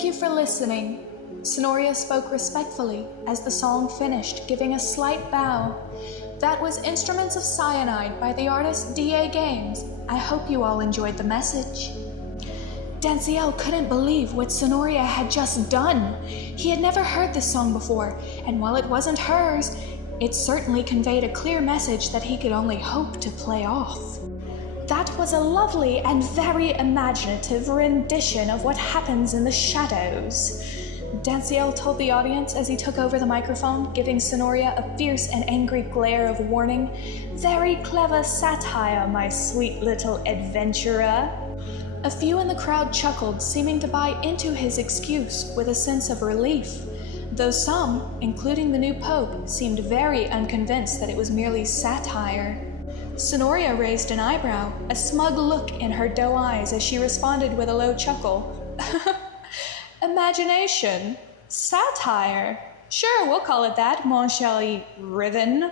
Thank you for listening. Sonoria spoke respectfully as the song finished, giving a slight bow. That was Instruments of Cyanide by the artist DA Games. I hope you all enjoyed the message. Danciel couldn't believe what Sonoria had just done. He had never heard this song before, and while it wasn't hers, it certainly conveyed a clear message that he could only hope to play off. That was a lovely and very imaginative rendition of what happens in the shadows, Danciel told the audience as he took over the microphone, giving Sonoria a fierce and angry glare of warning. Very clever satire, my sweet little adventurer. A few in the crowd chuckled, seeming to buy into his excuse with a sense of relief, though some, including the new pope, seemed very unconvinced that it was merely satire. Sonoria raised an eyebrow, a smug look in her doe eyes as she responded with a low chuckle. Imagination? Satire? Sure, we'll call it that, mon cher Riven.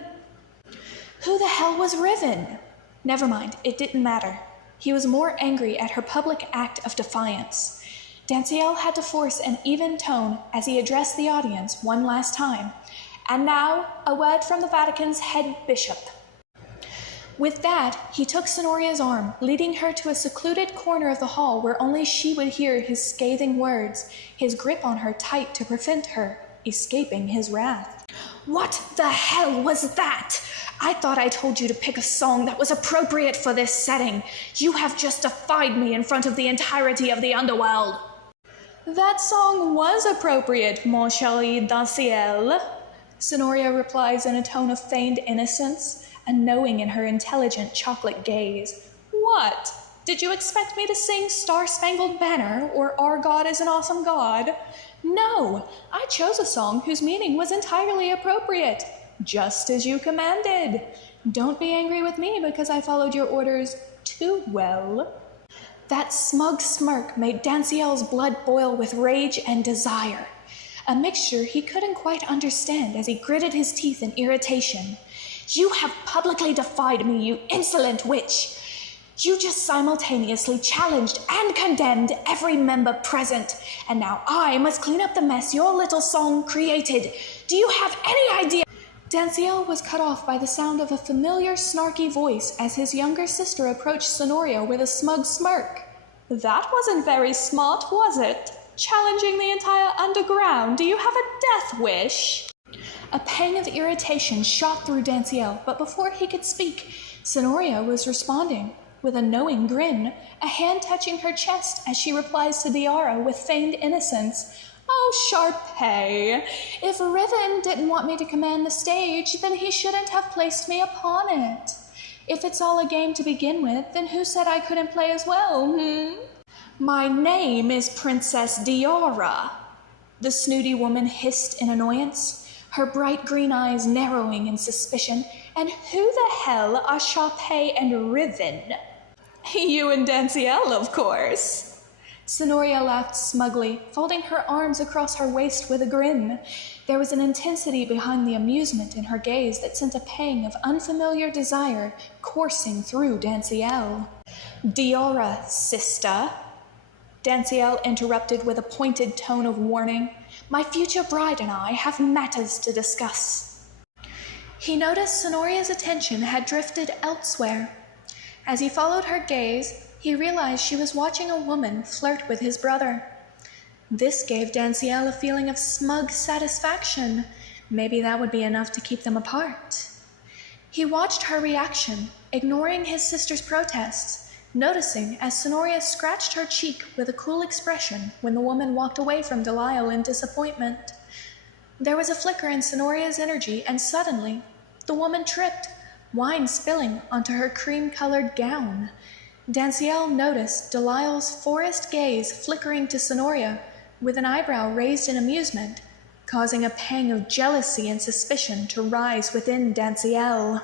Who the hell was Riven? Never mind, it didn't matter. He was more angry at her public act of defiance. Danciel had to force an even tone as he addressed the audience one last time. And now, a word from the Vatican's head bishop. With that, he took Sonoria's arm, leading her to a secluded corner of the hall where only she would hear his scathing words, his grip on her tight to prevent her escaping his wrath. What the hell was that? I thought I told you to pick a song that was appropriate for this setting. You have just defied me in front of the entirety of the underworld. That song was appropriate, mon cher Danciel, Sonoria replies in a tone of feigned innocence, a knowing in her intelligent chocolate gaze. What? Did you expect me to sing Star-Spangled Banner or Our God is an Awesome God? No, I chose a song whose meaning was entirely appropriate, just as you commanded. Don't be angry with me because I followed your orders too well. That smug smirk made Danciel's blood boil with rage and desire, a mixture he couldn't quite understand as he gritted his teeth in irritation. You have publicly defied me, you insolent witch. You just simultaneously challenged and condemned every member present, and now I must clean up the mess your little song created. Do you have any idea? Danciel was cut off by the sound of a familiar snarky voice as his younger sister approached Sonoria with a smug smirk. That wasn't very smart, was it? Challenging the entire underground? Do you have a death wish? A pang of irritation shot through Danciel, but before he could speak, Sonoria was responding. With a knowing grin, a hand touching her chest as she replies to Diara with feigned innocence. Oh, Sharpay, if Riven didn't want me to command the stage, then he shouldn't have placed me upon it. If it's all a game to begin with, then who said I couldn't play as well, My name is Princess Diara, the snooty woman hissed in annoyance, her bright green eyes narrowing in suspicion. And who the hell are Sharpay and Riven? You and Danciel, of course. Sonoria laughed smugly, folding her arms across her waist with a grin. There was an intensity behind the amusement in her gaze that sent a pang of unfamiliar desire coursing through Danciel. Diara, sister, Danciel interrupted with a pointed tone of warning. My future bride and I have matters to discuss. He noticed Sonoria's attention had drifted elsewhere. As he followed her gaze, he realized she was watching a woman flirt with his brother. This gave Danciel a feeling of smug satisfaction. Maybe that would be enough to keep them apart. He watched her reaction, ignoring his sister's protests, noticing as Sonoria scratched her cheek with a cool expression when the woman walked away from Delisle in disappointment. There was a flicker in Sonoria's energy, and suddenly, the woman tripped, wine spilling onto her cream-colored gown. Danciel noticed Delisle's forest gaze flickering to Sonoria, with an eyebrow raised in amusement, causing a pang of jealousy and suspicion to rise within Danciel.